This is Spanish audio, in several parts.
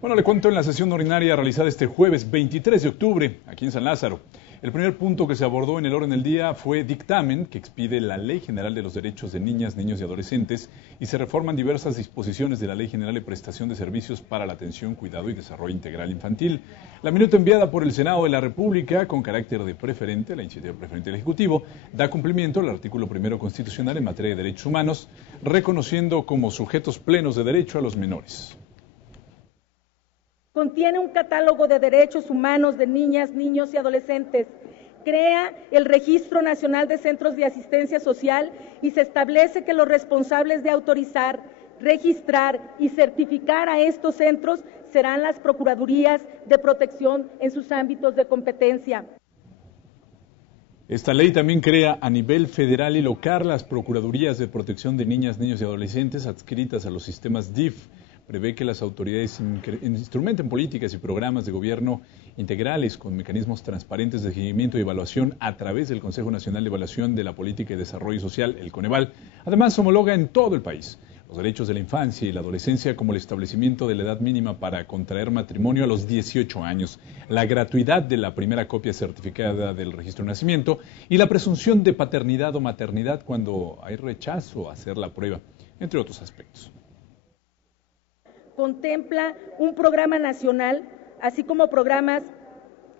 Bueno, le cuento en la sesión ordinaria realizada este jueves 23 de octubre, aquí en San Lázaro. El primer punto que se abordó en el orden del día fue dictamen que expide la Ley General de los Derechos de Niñas, Niños y Adolescentes y se reforman diversas disposiciones de la Ley General de Prestación de Servicios para la Atención, Cuidado y Desarrollo Integral Infantil. La minuta enviada por el Senado de la República, con carácter de preferente, la iniciativa preferente del Ejecutivo, da cumplimiento al artículo primero constitucional en materia de derechos humanos, reconociendo como sujetos plenos de derecho a los menores. Contiene un catálogo de derechos humanos de niñas, niños y adolescentes. Crea el Registro Nacional de Centros de Asistencia Social y se establece que los responsables de autorizar, registrar y certificar a estos centros serán las Procuradurías de Protección en sus ámbitos de competencia. Esta ley también crea a nivel federal y local las Procuradurías de Protección de Niñas, Niños y Adolescentes adscritas a los sistemas DIF. Prevé que las autoridades instrumenten políticas y programas de gobierno integrales con mecanismos transparentes de seguimiento y evaluación a través del Consejo Nacional de Evaluación de la Política y Desarrollo Social, el Coneval. Además, homologa en todo el país los derechos de la infancia y la adolescencia, como el establecimiento de la edad mínima para contraer matrimonio a los 18 años, la gratuidad de la primera copia certificada del registro de nacimiento y la presunción de paternidad o maternidad cuando hay rechazo a hacer la prueba, entre otros aspectos. Contempla un programa nacional, así como programas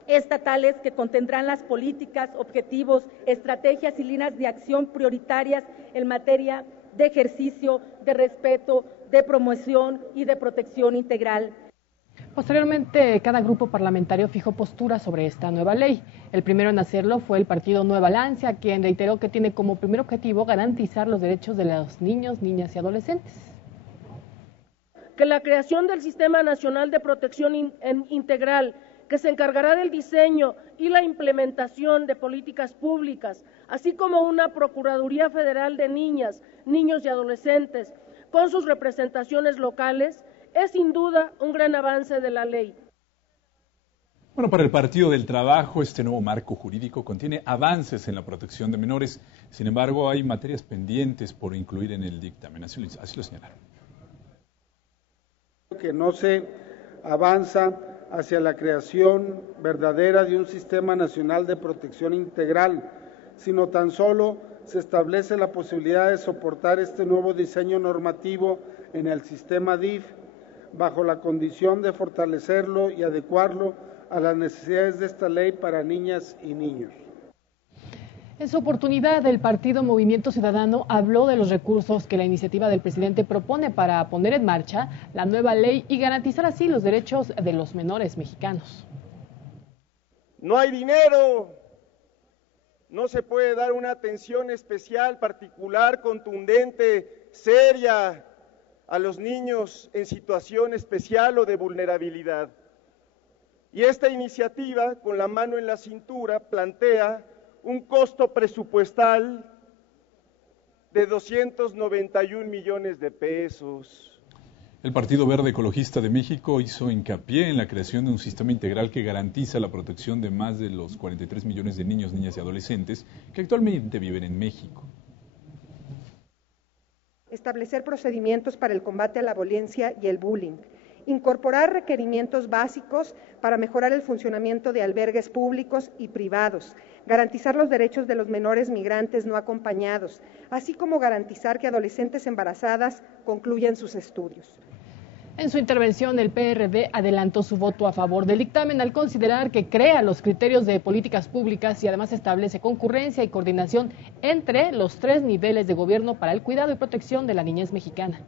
estatales que contendrán las políticas, objetivos, estrategias y líneas de acción prioritarias en materia de ejercicio, de respeto, de promoción y de protección integral. Posteriormente, cada grupo parlamentario fijó postura sobre esta nueva ley. El primero en hacerlo fue el partido Nueva Alianza, quien reiteró que tiene como primer objetivo garantizar los derechos de los niños, niñas y adolescentes. Que la creación del Sistema Nacional de Protección Integral, que se encargará del diseño y la implementación de políticas públicas, así como una Procuraduría Federal de Niñas, Niños y Adolescentes, con sus representaciones locales, es sin duda un gran avance de la ley. Bueno, para el Partido del Trabajo, este nuevo marco jurídico contiene avances en la protección de menores. Sin embargo, hay materias pendientes por incluir en el dictamen. Así lo señalaron. Que no se avanza hacia la creación verdadera de un sistema nacional de protección integral, sino tan solo se establece la posibilidad de soportar este nuevo diseño normativo en el sistema DIF, bajo la condición de fortalecerlo y adecuarlo a las necesidades de esta ley para niñas y niños. En su oportunidad, el partido Movimiento Ciudadano habló de los recursos que la iniciativa del presidente propone para poner en marcha la nueva ley y garantizar así los derechos de los menores mexicanos. No hay dinero, no se puede dar una atención especial, particular, contundente, seria a los niños en situación especial o de vulnerabilidad. Y esta iniciativa, con la mano en la cintura, plantea un costo presupuestal de 291 millones de pesos. El Partido Verde Ecologista de México hizo hincapié en la creación de un sistema integral que garantiza la protección de más de los 43 millones de niños, niñas y adolescentes que actualmente viven en México. Establecer procedimientos para el combate a la violencia y el bullying. Incorporar requerimientos básicos para mejorar el funcionamiento de albergues públicos y privados, garantizar los derechos de los menores migrantes no acompañados, así como garantizar que adolescentes embarazadas concluyan sus estudios. En su intervención, el PRD adelantó su voto a favor del dictamen al considerar que crea los criterios de políticas públicas y además establece concurrencia y coordinación entre los 3 niveles de gobierno para el cuidado y protección de la niñez mexicana.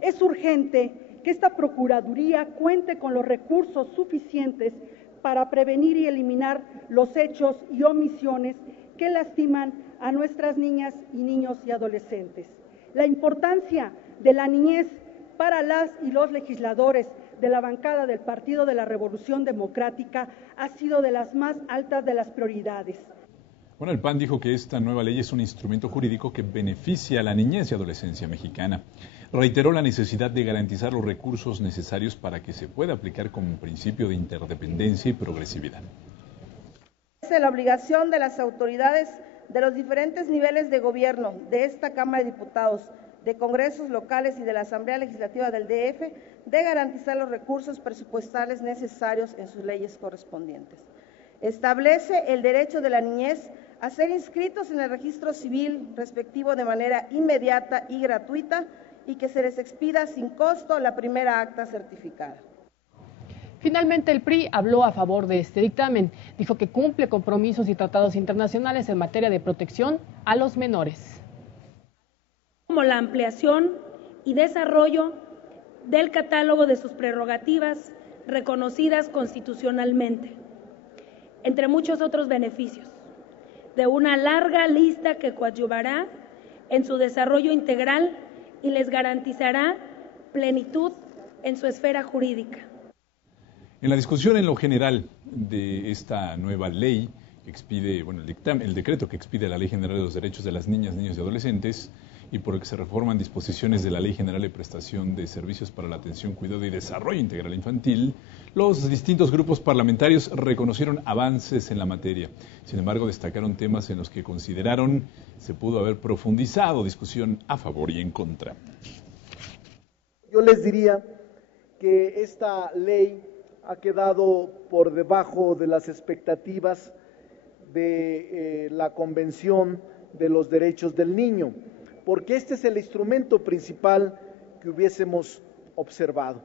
Es urgente que esta Procuraduría cuente con los recursos suficientes para prevenir y eliminar los hechos y omisiones que lastiman a nuestras niñas y niños y adolescentes. La importancia de la niñez para las y los legisladores de la bancada del Partido de la Revolución Democrática ha sido de las más altas de las prioridades. Bueno, el PAN dijo que esta nueva ley es un instrumento jurídico que beneficia a la niñez y adolescencia mexicana. Reiteró la necesidad de garantizar los recursos necesarios para que se pueda aplicar como un principio de interdependencia y progresividad. Es la obligación de las autoridades de los diferentes niveles de gobierno de esta Cámara de Diputados de congresos locales y de la Asamblea Legislativa del DF de garantizar los recursos presupuestales necesarios en sus leyes correspondientes. Establece el derecho de la niñez a ser inscritos en el registro civil respectivo de manera inmediata y gratuita y que se les expida sin costo la primera acta certificada. Finalmente, el PRI habló a favor de este dictamen. Dijo que cumple compromisos y tratados internacionales en materia de protección a los menores. Como la ampliación y desarrollo del catálogo de sus prerrogativas reconocidas constitucionalmente, entre muchos otros beneficios, de una larga lista que coadyuvará en su desarrollo integral y les garantizará plenitud en su esfera jurídica. En la discusión en lo general de esta nueva ley que expide, el decreto que expide la Ley General de los Derechos de las Niñas, Niños y Adolescentes, y por el que se reforman disposiciones de la Ley General de Prestación de Servicios para la Atención, Cuidado y Desarrollo Integral Infantil, los distintos grupos parlamentarios reconocieron avances en la materia. Sin embargo, destacaron temas en los que consideraron se pudo haber profundizado, discusión a favor y en contra. Yo les diría que esta ley ha quedado por debajo de las expectativas de la Convención de los Derechos del Niño, porque este es el instrumento principal que hubiésemos observado.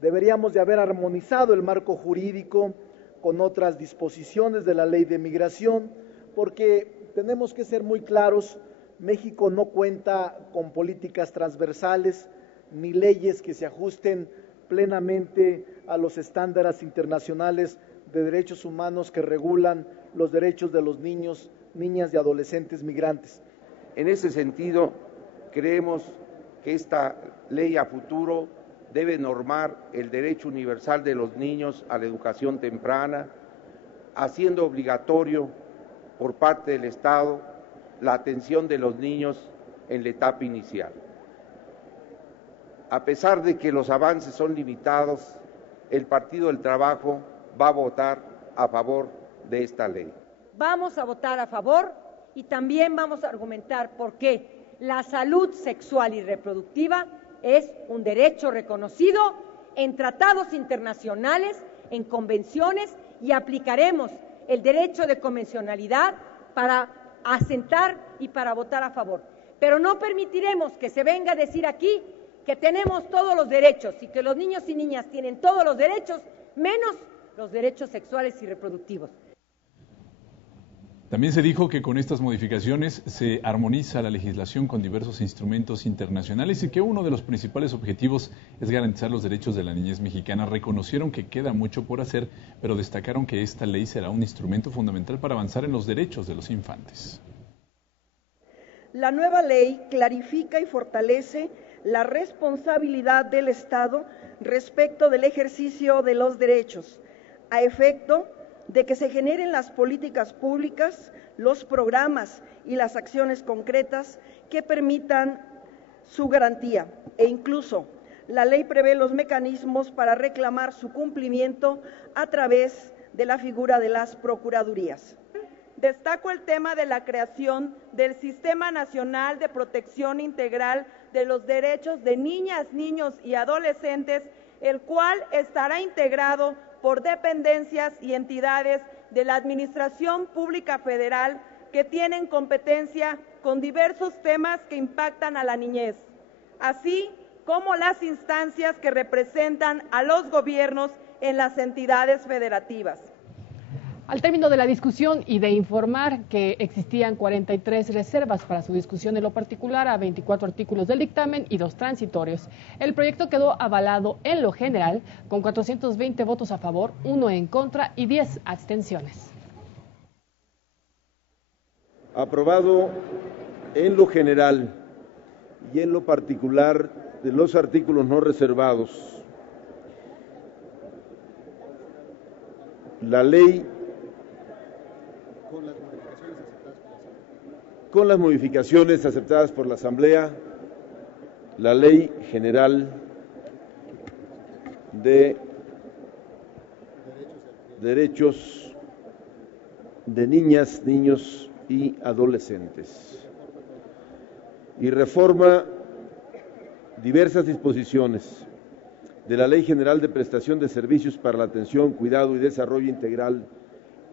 Deberíamos de haber armonizado el marco jurídico con otras disposiciones de la Ley de Migración, porque tenemos que ser muy claros, México no cuenta con políticas transversales ni leyes que se ajusten plenamente a los estándares internacionales de derechos humanos que regulan los derechos de los niños, niñas y adolescentes migrantes. En ese sentido, creemos que esta ley a futuro debe normar el derecho universal de los niños a la educación temprana, haciendo obligatorio por parte del Estado la atención de los niños en la etapa inicial. A pesar de que los avances son limitados, el Partido del Trabajo va a votar a favor de esta ley. Vamos a votar a favor y también vamos a argumentar por qué la salud sexual y reproductiva es un derecho reconocido en tratados internacionales, en convenciones, y aplicaremos el derecho de convencionalidad para asentar y para votar a favor. Pero no permitiremos que se venga a decir aquí que tenemos todos los derechos y que los niños y niñas tienen todos los derechos, menos los derechos sexuales y reproductivos. También se dijo que con estas modificaciones se armoniza la legislación con diversos instrumentos internacionales y que uno de los principales objetivos es garantizar los derechos de la niñez mexicana. Reconocieron que queda mucho por hacer, pero destacaron que esta ley será un instrumento fundamental para avanzar en los derechos de los infantes. La nueva ley clarifica y fortalece la responsabilidad del Estado respecto del ejercicio de los derechos, a efecto de que se generen las políticas públicas, los programas y las acciones concretas que permitan su garantía, e incluso la ley prevé los mecanismos para reclamar su cumplimiento a través de la figura de las procuradurías. Destaco el tema de la creación del Sistema Nacional de Protección Integral de los Derechos de Niñas, Niños y Adolescentes, el cual estará integrado por dependencias y entidades de la Administración Pública Federal que tienen competencia con diversos temas que impactan a la niñez, así como las instancias que representan a los gobiernos en las entidades federativas. Al término de la discusión y de informar que existían 43 reservas para su discusión en lo particular a 24 artículos del dictamen y 2 transitorios, el proyecto quedó avalado en lo general con 420 votos a favor, 1 en contra y 10 abstenciones. Aprobado en lo general y en lo particular de los artículos no reservados, la ley con las modificaciones aceptadas por la Asamblea, la Ley General de Derechos de Niñas, Niños y Adolescentes y reforma diversas disposiciones de la Ley General de Prestación de Servicios para la Atención, Cuidado y Desarrollo Integral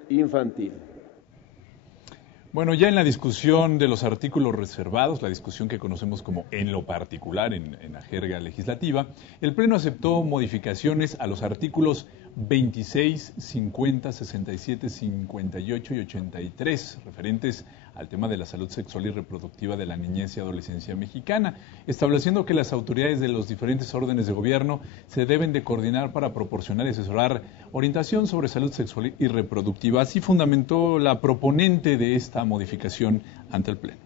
Infantil. Bueno, ya en la discusión de los artículos reservados, la discusión que conocemos como en lo particular en la jerga legislativa, el Pleno aceptó modificaciones a los artículos 26, 50, 67, 58 y 83, referentes al tema de la salud sexual y reproductiva de la niñez y adolescencia mexicana, estableciendo que las autoridades de los diferentes órdenes de gobierno se deben de coordinar para proporcionar y asesorar orientación sobre salud sexual y reproductiva. Así fundamentó la proponente de esta modificación ante el Pleno.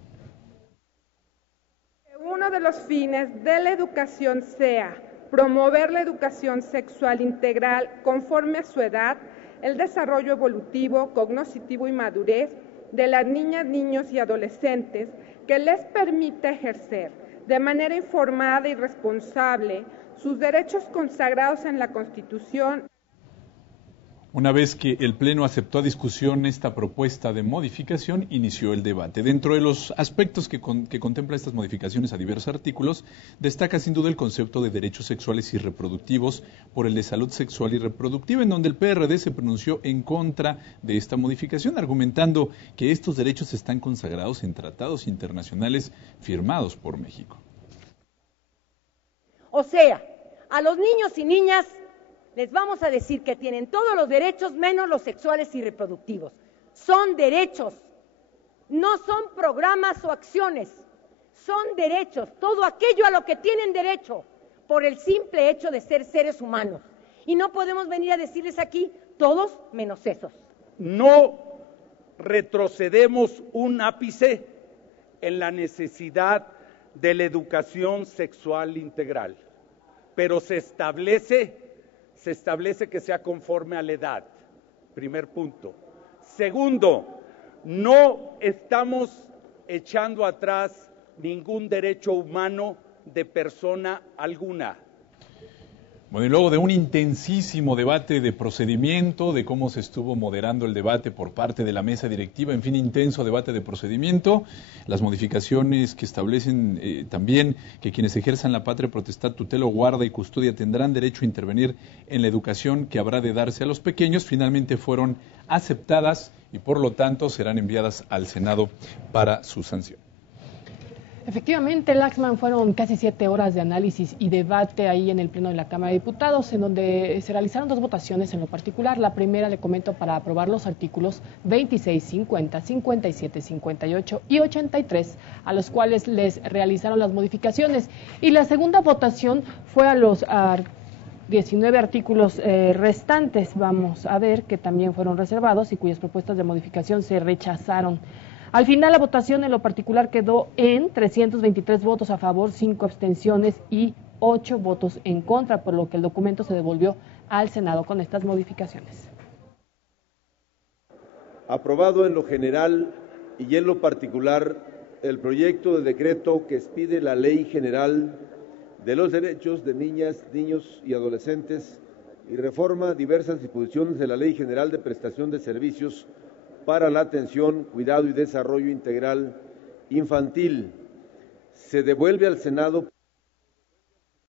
Uno de los fines de la educación sea promover la educación sexual integral conforme a su edad, el desarrollo evolutivo, cognitivo y madurez de las niñas, niños y adolescentes, que les permita ejercer de manera informada y responsable sus derechos consagrados en la Constitución. Una vez que el Pleno aceptó a discusión esta propuesta de modificación, inició el debate. Dentro de los aspectos que contempla estas modificaciones a diversos artículos, destaca sin duda el concepto de derechos sexuales y reproductivos por el de salud sexual y reproductiva, en donde el PRD se pronunció en contra de esta modificación, argumentando que estos derechos están consagrados en tratados internacionales firmados por México. O sea, a los niños y niñas les vamos a decir que tienen todos los derechos menos los sexuales y reproductivos. Son derechos, no son programas o acciones, son derechos, todo aquello a lo que tienen derecho por el simple hecho de ser seres humanos. Y no podemos venir a decirles aquí todos menos esos. No retrocedemos un ápice en la necesidad de la educación sexual integral, pero se establece que sea conforme a la edad, primer punto. Segundo, no estamos echando atrás ningún derecho humano de persona alguna. Bueno, y luego de un intensísimo debate de procedimiento, de cómo se estuvo moderando el debate por parte de la mesa directiva, en fin, intenso debate de procedimiento, las modificaciones que establecen también que quienes ejerzan la patria potestad, tutela, guarda y custodia tendrán derecho a intervenir en la educación que habrá de darse a los pequeños, finalmente fueron aceptadas y por lo tanto serán enviadas al Senado para su sanción. Efectivamente, Laxman, fueron casi 7 horas de análisis y debate ahí en el Pleno de la Cámara de Diputados, en donde se realizaron 2 votaciones en lo particular. La primera, le comento, para aprobar los artículos 26, 50, 57, 58 y 83, a los cuales les realizaron las modificaciones. Y la segunda votación fue a los 19 artículos restantes, vamos a ver, que también fueron reservados y cuyas propuestas de modificación se rechazaron. Al final, la votación en lo particular quedó en 323 votos a favor, 5 abstenciones y 8 votos en contra, por lo que el documento se devolvió al Senado con estas modificaciones. Aprobado en lo general y en lo particular el proyecto de decreto que expide la Ley General de los Derechos de Niñas, Niños y Adolescentes y reforma diversas disposiciones de la Ley General de Prestación de Servicios para la Atención, Cuidado y Desarrollo Integral Infantil. Se devuelve al Senado